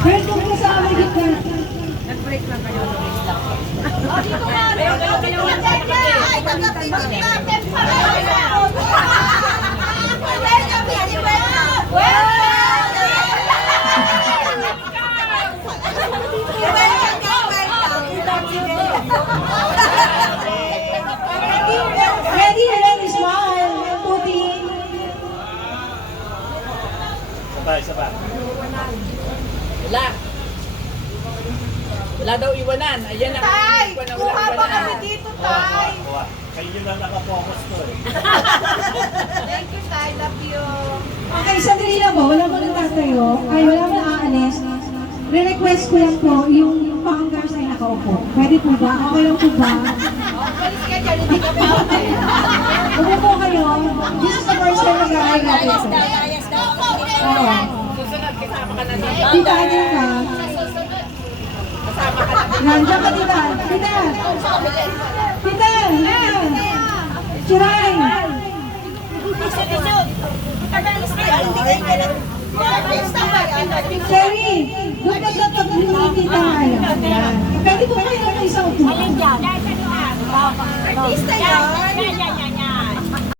Girl, kung ka sa amay gitna. Nag-break lang kayo. Dito nga, dito nga. Ay, tagapin kita. Ready, ready, smile. Puti. Sabay. Wala. Wala daw iwanan. Ayan ang Tay, iwan na kuha walang pa iwanan. kami dito, Tay. Kayo na nakapokus to eh. Thank you, Tay. Love you. Okay, sandali lang po. Wala mo nang tatayo. Ay, wala mo nang aalis. Re-request ko lang po yung pang-hanggang ay nakaupo. Pwede po ba? Okay lang po ba? Palis ka dyan, hindi ka pa. Upo po kayo. This is the first time nag-aaral natin ito. Oo. Susunod, kasama ka na dito. Tita, ano ka? Kasama ka na. Nandiyan ka, tita. Tita! Tita! Chiray! Sherry! Doon ka sa tabi ni tita. Ayan. Pwede po kayo ng isang upo. Artista yan.